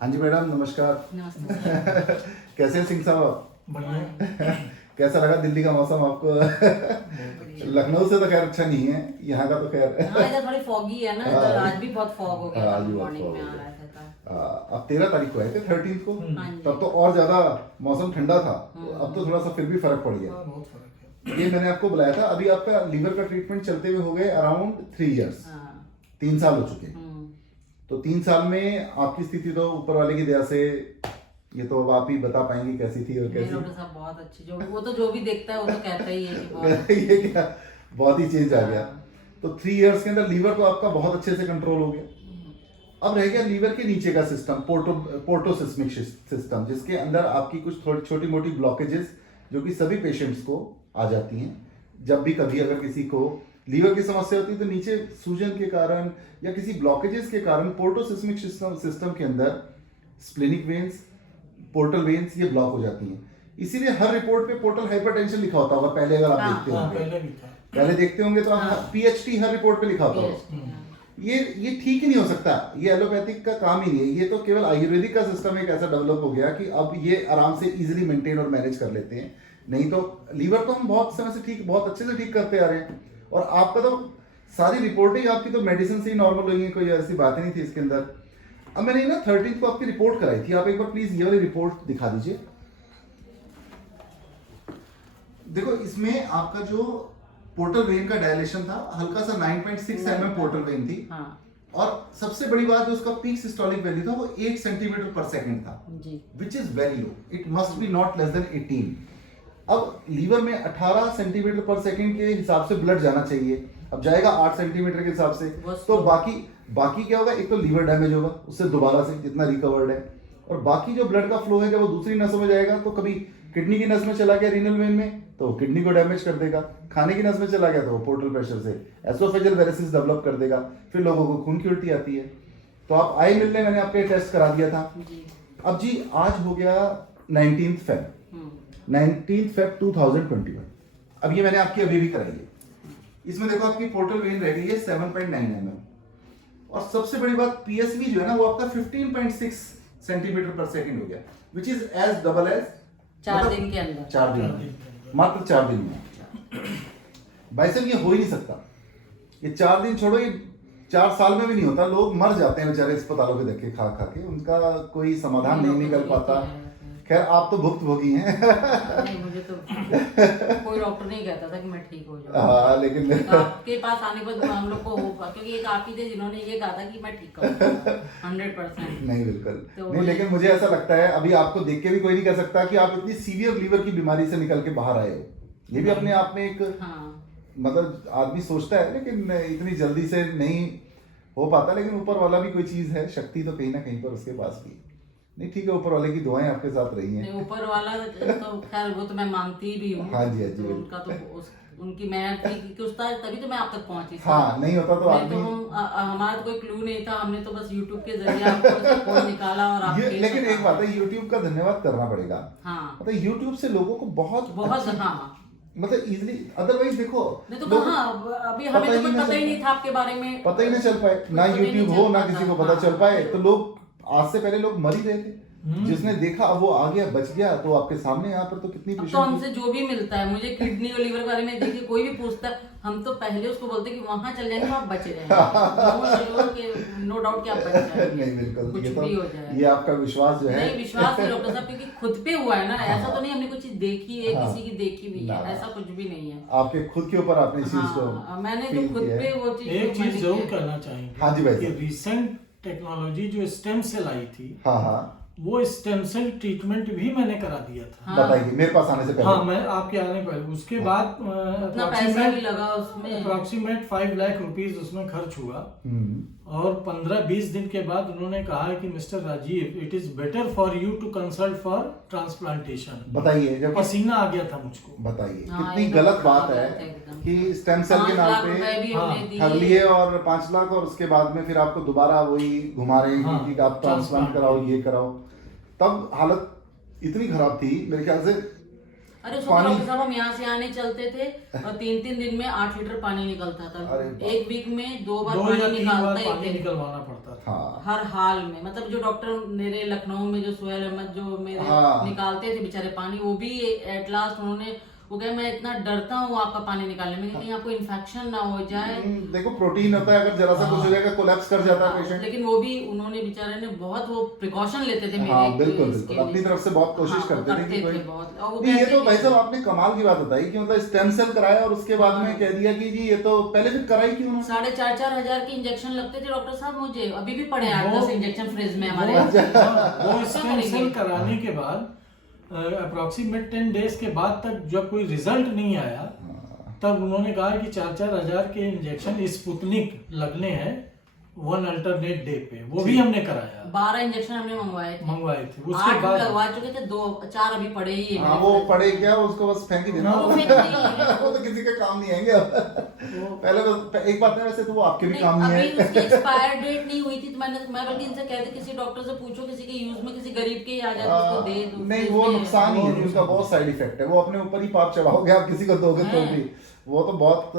हाँ जी मैडम, नमस्कार। नमस्ते। कैसे हैं सिंह साहब? बढ़िया। कैसा लगा दिल्ली का मौसम आपको? बढ़िया। लखनऊ से तो खैर अच्छा नहीं है, यहाँ का तो खैर। हाँ, इधर थोड़ी फॉगी है ना, इधर आज भी बहुत फॉग हो गया हाँ, था, आज भी बहुत मॉर्निंग fog में हो आ गया। रहा था। अब 13 तारीख को है क्या? 13 को? हाँ जी। तब तो और ज्यादा मौसम ठंडा था। अब तो थोड़ा सा फिर भी फर्क पड़ गया। हाँ, बहुत फर्क है। ये मैंने आपको बुलाया था, अभी आपका लीवर का ट्रीटमेंट चलते हुए हो गए अराउंड 3 इयर्स। हाँ। 3 साल हो चुके हैं। तो 3 साल में आपकी स्थिति तो ऊपर वाले की दया से, ये तो अब आप ही बता पाएंगे कैसी थी और नहीं, कैसी। डॉक्टर साहब बहुत अच्छी, वो तो जो भी देखता है वो तो कहता ही है कि बहुत ये क्या बहुत ही चेंज आ गया। हाँ। तो 3 इयर्स के अंदर लीवर तो आपका बहुत अच्छे से कंट्रोल हो गया। अब रह गया लीवर के नीचे का सिस्टम, पोर्टोसिस्मिक सिस्टम, जिसके अंदर आपकी कुछ थोड़ी छोटी मोटी ब्लॉकेजेस जो कि सभी पेशेंट्स को आ जाती हैं। जब भी कभी अगर किसी को लीवर की समस्या होती है तो नीचे सूजन के कारण या किसी ब्लॉकेजेस के कारण पोर्टोसिस्मिक सिस्टम के अंदर स्प्लेनिक वेन्स, पोर्टल वेन्स ये ब्लॉक हो जाती हैं। इसीलिए हर रिपोर्ट पे पोर्टल हाइपरटेंशन लिखा होता होगा पहले, अगर आप हाँ, देखते हाँ, होंगे। पहले भी था। पहले देखते होंगे तो आप हाँ। पीएचटी हर रिपोर्ट पे लिखा होता होगा। ये ठीक ही नहीं हो सकता, ये एलोपैथिक का काम ही नहीं है। ये तो केवल आयुर्वेदिक का सिस्टम एक ऐसा डेवलप हो गया कि अब ये आराम से इजीली मेंटेन और मैनेज कर लेते हैं। नहीं तो लीवर तो हम बहुत समय से ठीक, बहुत अच्छे से ठीक करते आ रहे हैं। और आपका तो सारी रिपोर्टें आपकी तो मेडिसिन से ही नॉर्मल हुई है, कोई ऐसी बात ही नहीं थी इसके अंदर। अब मैंने ना 13 को आपकी रिपोर्ट कराई थी, आप एक बार प्लीज ये वाली रिपोर्ट दिखा दीजिए। देखो इसमें आपका जो पोर्टल वेन का डायलेशन था हल्का सा 9.6 mm पोर्टल वेन थी। हाँ और सबसे बड़ी बात जो उसका पीक सिस्टोलिक वैल्यू था वो 8 सेंटीमीटर पर सेकंड था, जी। Which is very low. It must be not less than 18। अब लीवर में 18 सेंटीमीटर पर सेकंड के हिसाब से ब्लड जाना चाहिए, अब जाएगा 8 सेंटीमीटर के हिसाब से। बस तो तो- बाकी क्या होगा, एक तो लीवर डैमेज होगा उससे दोबारा से जितना रिकवर्ड है, और बाकी जो ब्लड का फ्लो है जब वो दूसरी नसों में जाएगा तो कभी किडनी की नस में चला गया रीनल वेन में तो किडनी को डैमेज कर देगा, खाने की नस में चला गया तो पोर्टल प्रेशर से एसोफेजियल वेरिसिस डेवलप कर देगा, फिर लोगों को खून की उल्टी आती है। तो आप आए मिलने, मैंने आपके टेस्ट करा दिया था। जी। अब जी आज हो गया 19 फेब 2021। अब ये मैंने आपकी अभी भी कराई है। इसमें देखो आपकी पोर्टल वेन रह गई है 7.9 mm, और सबसे बड़ी बात पीएसवी जो है ना वो आपका 15.6 सेंटीमीटर पर सेकंड हो गया, which is as double as 4 दिन के अंदर। 4 दिन में, मात्र 4 दिन में। भाई साहब ये हो ही नहीं सकता, ये 4 दिन छोड़ो, ये 4 साल में भी नहीं होता। लोग मर जाते हैं बेचारे अस्पतालों के धक्के खा खा के, उनका कोई समाधान नहीं निकल पाता। खैर आप तो भुक्तभोगी हैं। नहीं, मुझे तो कोई डॉक्टर नहीं कहता था कि मैं ठीक हो जाऊँ। हाँ, लेकिन तो आपके पास आने पर हम लोग को होगा, क्योंकि एक आप ही थे जिन्होंने ये कहा था कि मैं ठीक करूँगा 100%। नहीं बिल्कुल तो नहीं, लेकिन मुझे ऐसा लगता है अभी आपको देख के भी कोई नहीं कह सकता कि आप इतनी सीवियर लीवर की बीमारी से निकल के बाहर आए हो। ये भी अपने आप में एक हाँ। मतलब आदमी सोचता है लेकिन इतनी जल्दी से नहीं हो पाता, लेकिन ऊपर वाला भी कोई चीज है, शक्ति तो कहीं ना कहीं पर उसके पास भी। नहीं ठीक है, ऊपर वाले की दुआएं आपके साथ रही हैं। नहीं, ऊपर वाला तो खैर वो तो मैं मानती भी हूँ। हाँ जी, हाँ जी, तो उनका तो उनकी मैं तभी तो मैं आप तक पहुंची थी। हाँ, नहीं होता तो नहीं तो आदमी हमारा तो कोई क्लू नहीं था, हमने तो बस YouTube के जरिए आपको खोज निकाला और आपके लेकिन एक बात है, YouTube का धन्यवाद करना पड़ेगा। हाँ मतलब YouTube से लोगों को बहुत हाँ। मतलब इजीली, अदरवाइज देखो नहीं तो लोग- कहाँ, अभी हमें तो कुछ पता ही नहीं था आपके बारे में। पता ही नहीं चल पाए, ना पता ही नहीं YouTube चल हो ना पाता। किसी को पता चल पाए। तो लोग आज से पहले लोग मर ही रहे थे, जिसने देखा अब वो आ गया बच गया। तो आपके सामने यहाँ पर तो कितनी अब तो patient हमसे जो भी मिलता है, मुझे किडनी और लीवर के बारे में देखिए कोई भी पूछता है, हम तो पहले उसको बोलते हैं कि वहां चल जाएंगे आप बचे रहेंगे। नो डाउट कि आप बच जाएंगे। नहीं बिल्कुल, कुछ ये तो भी हो जाए। ये आपका विश्वास जो है। नहीं, विश्वास है डॉक्टर साहब, क्योंकि खुद पे हुआ है ना। ऐसा तो नहीं हमने कुछ चीज देखी है, हाँ। किसी की देखी भी ना, है, ना। ऐसा कुछ भी नहीं है। आपके खुद के ऊपर आपने इस चीज को हाँ, मैंने feel तो खुद किया है। पे वो चीज एक चीज जरूर कहना चाहेंगे। हाँ जी भाई कि साहब। रिसेंट टेक्नोलॉजी जो स्टेम सेल आई थी, हाँ हाँ, वो स्टेम सेल ट्रीटमेंट भी मैंने करा दिया था। हाँ। बताइए मेरे पास आने से पहले। हाँ, मैं आपके आने पहले उसके बाद इतना पैसा भी लगा उसमें। अप्रोक्सीमेट 5 लाख रुपीज उसमें खर्च हुआ। हम्म, और 15-20 दिन के बाद उन्होंने कहा कि mister Rajiv, it is better for you to consult for transplantation. बताइए जब पसीना आ गया था मुझको। बताइए हाँ, कितनी ये तो गलत बात गलत है है एकदम। कि स्टेम सेल के 5 नाम लाख पे रुपए भी हाँ, हमने दिए। ठग लिए और 5 लाख, और उसके बाद में फिर आपको दोबारा वही घुमा रहे हैं हाँ, कि आप ट्रांसप्लांट कराओ, ये कराओ। तब हालत इतनी खराब थी मेरे ख्याल से। अरे सुनो पानी- डॉक्टर साहब, हम यहाँ से आने चलते थे और 3-3 दिन में 8 लीटर पानी निकलता था। अरे बाप। एक वीक में 2 बार 2 या पानी 3 बार निकालता पानी ही थे। निकलवाना पड़ता था। हाँ। हर हाल में, मतलब जो डॉक्टर मेरे लखनऊ में जो सुहेल अहमद जो मेरे हाँ। निकालते थे बेचारे पानी, वो भी एट लास्ट उन्होंने वो कहे मैं इतना डरता हूँ आपका पानी निकालने में, कहीं आपको इन्फेक्शन ना हो जाए। देखो प्रोटीन होता है, अगर जरा सा कुछ हो जाएगा कोलैप्स कर जाता है पेशेंट। लेकिन वो भी उन्होंने बेचारे ने बहुत वो प्रिकॉशन लेते थे मेरे हाँ बिल्कुल इसके बिल्कुल, लिए। अपनी तरफ से बहुत कोशिश हाँ, करते थे कि कोई बहुत। और वो नहीं, ये कहते तो कि- भाई साहब आपने कमाल की बात बताई कि मतलब स्टेम सेल कराया और उसके बाद में कह दिया कि जी ये तो पहले फिर कराई क्यों उन्होंने? 4,500 के इंजेक्शन लगते थे डॉक्टर साहब मुझे, अभी भी पड़े 8-10 इंजेक्शन फ्रिज में हमारे। वो स्टेम सेल कराने के बाद अप्रोक्सीमेट 10 डेज के बाद तक जब कोई रिजल्ट नहीं आया, तब उन्होंने कहा कि 4,000 के इंजेक्शन स्पुतनिक लगने हैं 1 अल्टरनेट डे पे, वो भी हमने कराया। 12 इंजेक्शन हमने मंगवाए थे। उसके 8 बाद लगवा चुके थे, 2-4 अभी पड़े ही है। हाँ वो पड़े क्या, उसको बस फेंक ही देना, वो फेंक देंगे। वो तो किसी के काम नहीं आएंगे अब। पहले बस एक बात है, वैसे तो वो आपके भी काम नहीं अभी उसकी है। एक्सपायर डेट नहीं हुई थी, तो मैं बल्कि इनसे कहती किसी डॉक्टर से पूछो, किसी के यूज में किसी गरीब के ही आ जाए तो उसको दे दो। नहीं वो नुकसान ही है जी, उसका बहुत साइड इफेक्ट है, वो अपने ऊपर ही पाप चढ़ाओगे आप, किसी को दोगे तो भी वो तो बहुत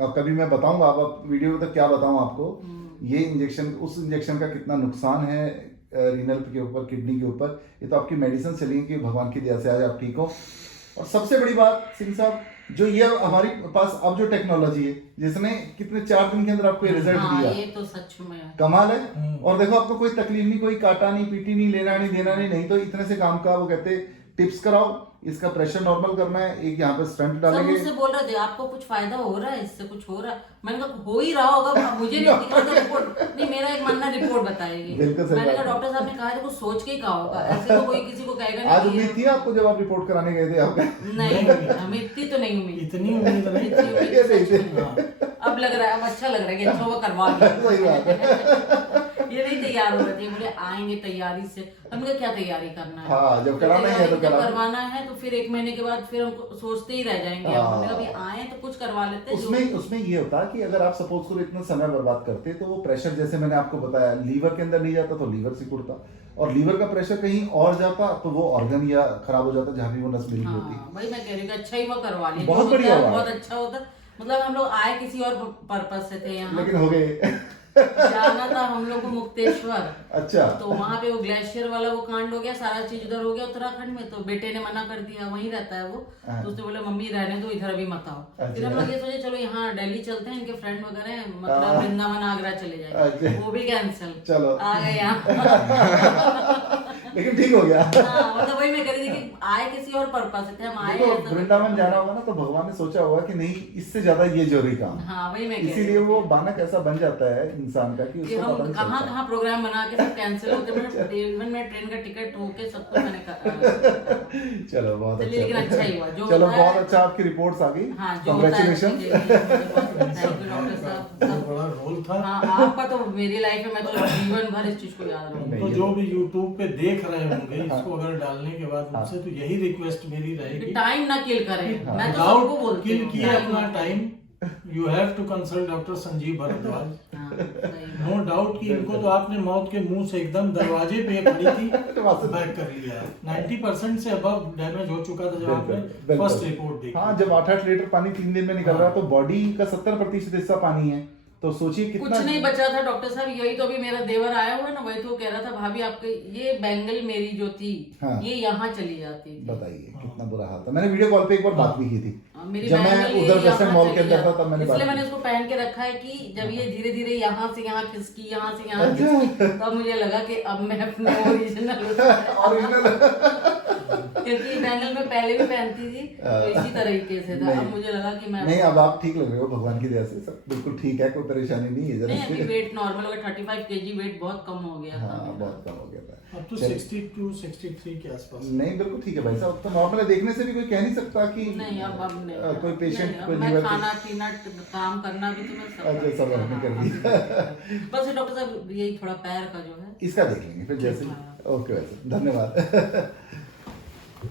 अब कभी मैं बताऊंगा, आप वीडियो में तो क्या बताऊं आपको, ये इंजेक्शन उस इंजेक्शन का कितना नुकसान है रीनल के ऊपर, किडनी के ऊपर। ये तो आपकी मेडिसिन चली कि भगवान की दया से आज आप ठीक हो। और सबसे बड़ी बात सिंह साहब, जो ये हमारे पास अब जो टेक्नोलॉजी है, जिसने कितने 4 दिन के अंदर आपको ये रिजल्ट दिया, ये तो सच में कमाल है। और देखो आपको कोई तकलीफ नहीं, कोई काटा नहीं, पीटी नहीं, लेना नहीं देना नहीं तो इतने से काम का वो कहते टिप्स कराओ, इसका प्रेशर नॉर्मल करना है, एक यहाँ पे स्टंट सब डालेंगे। मुझसे बोल रहे थे आपको कुछ फायदा हो रहा है इससे, कुछ हो रहा है। मैंने कहा हो ही रहा होगा, अब मुझे नहीं दिख रहा था रिपोर्ट, नहीं मेरा एक मानना रिपोर्ट बताएगी। बिल्कुल सही मैंने बात कहा है। डॉक्टर साहब ने कहा है कुछ सोच के ही कहा होगा, ऐसे तो कोई किसी को कहेगा आज नहीं। उम्मीद थी आपको जब आप रिपोर्ट कराने गए थे आपका? नहीं हमें इतनी तो नहीं उम्मीद, इतनी उम्मीद नहीं। इतनी उम्मीद ये नहीं सच में। हाँ। अब लग रहा है, अब अच्छा लग रहा है कि अच्छा वो करवा लिया। सही बात है। ये नहीं तैयार हो रहे थे, बोले आएंगे तैयारी से। हमने क्या तैयारी करना है, हाँ, जब कराना ही है तो जब करा। करवाना है तो फिर 1 महीने के बाद फिर हमको सोचते ही रह जाएंगे। हाँ। हमने कहा अभी आए तो कुछ करवा लेते हैं। उसमें ये होता कि अगर आप सपोज करो इतना समय बर्बाद करते तो वो प्रेशर, जैसे मैंने आपको बताया, लीवर के अंदर नहीं जाता तो लीवर सिकुड़ता, और लीवर का प्रेशर कहीं और जाता तो वो ऑर्गन या खराब हो जाता जहाँ भी वो नस मिली होती। हाँ, वही मैं कह रही हूँ कि अच्छा ही वो करवा लिया, बहुत जो बढ़िया होता है, हुआ। बहुत अच्छा होता। मतलब हम लोग आए किसी और पर्पज से थे यहाँ, लेकिन हो गए। जाना था हम लोग को मुक्तेश्वर। अच्छा। तो वहाँ पे वो ग्लेशियर वाला वो कांड हो गया, सारा चीज उधर हो गया उत्तराखंड में। तो बेटे ने मना कर दिया, वहीं रहता है वो, तो उसने बोला मम्मी रहने दो, इधर अभी मत आओ। फिर हम लोग ये सोचे चलो यहाँ दिल्ली चलते हैं, इनके फ्रेंड वगैरह हैं, मतलब वृंदावन आगरा चले जाए, वो भी कैंसिल। चलो। आ गए यहाँ। लेकिन ठीक हो गया। हाँ, मतलब वही मैं कह रही थी कि आए किसी और पर्पज से थे, हम आए हैं देखो वृंदावन जाना होगा ना तो भगवान ने सोचा होगा कि नहीं इससे ज्यादा ये जरूरी काम। हाँ वही मैं कह रही इसीलिए थी। वो बानक ऐसा बन जाता है इंसान का कि कि उसको पता हम नहीं कहाँ चलता। कहाँ प्रोग्राम बना के सब कैंसिल होते, मतलब इवन मैं ट्रेन का टिकट होके सब कुछ मैंने कर। चलो बहुत चलिए, लेकिन अच्छा ही हुआ, जो चलो होता है- बहुत अच्छा, आपकी रिपोर्ट्स आ गई। हाँ जो होता है Congratulations। थैंक यू डॉक्टर साहब। बहुत बड़ा रोल था। हाँ आपका तो मेरी लाइफ में, मैं तो जीवन भर इस चीज को याद रहूंगी। तो जो भी YouTube पे देख रहे होंगे इसको अगर डालने के बाद उनसे तो यही रिक्वेस्ट मेरी रहेगी, टाइम ना किल करें, मैं तो सबको विदाउट बोलती किल हूँ किए time अपना ना- time, you have to consult doctor Sanjeev Bharadwaj. हाँ, सही बात। नो डाउट कि इनको तो आपने मौत के मुंह से एकदम दरवाजे पे खड़ी थी बैक कर लिया। 90% से अबव डैमेज हो चुका था जब आपने फर्स्ट रिपोर्ट देखी। हाँ जब 8-8 लीटर पानी 3 दिन में निकल रहा है तो बॉडी का 70% हिस्सा पानी है, तो सोचिए कितना। कुछ नहीं बचा था डॉक्टर साहब, यही तो अभी मेरा देवर आया हुआ है ना, वही तो कह रहा था भाभी आपके ये बैंगल मेरी जो थी हाँ। ये यहाँ चली जाती थी। बताइए कितना बुरा हाल था। मैंने वीडियो कॉल पे एक बार बात भी की थी मेरी जब मैं बैंगल ये उधर वेस्टर्न यहाँ मॉल के चली अंदर था, जाती। तब मैंने इसलिए बात मैंने की। इसको पहन के रखा है कि जब ये धीरे धीरे यहाँ से यहाँ खिसकी, यहाँ से यहाँ खिसकी, तब मुझे लगा कि अब मैं अपने ओरिजिनल क्योंकि बैंगल में पहले भी पहनती थी तो इसी तरीके से था। अब मुझे लगा कि मैं नहीं, अब आप ठीक लग रहे हो भगवान की दया से, सब बिल्कुल ठीक है, कोई परेशानी नहीं है नहीं, अभी जरा। वेट नॉर्मल हो गया, 35 kg वेट बहुत कम हो गया था हाँ मेरा। बहुत कम हो गया था। अब तो चलिए। 62-63 के आसपास। नहीं बिल्कुल ठीक है भाई साहब, तो नॉर्मल है, देखने से भी कोई कह नहीं सकता कि नहीं अब नहीं, कोई पेशेंट नहीं, अब कोई मैं लीवर खाना पीना काम करना भी तो मैं सब अच्छा, सब आपने कर लिया। बस डॉक्टर साहब यही थोड़ा पैर का जो है इसका देख लेंगे फिर जैसे। ओके वैसे धन्यवाद।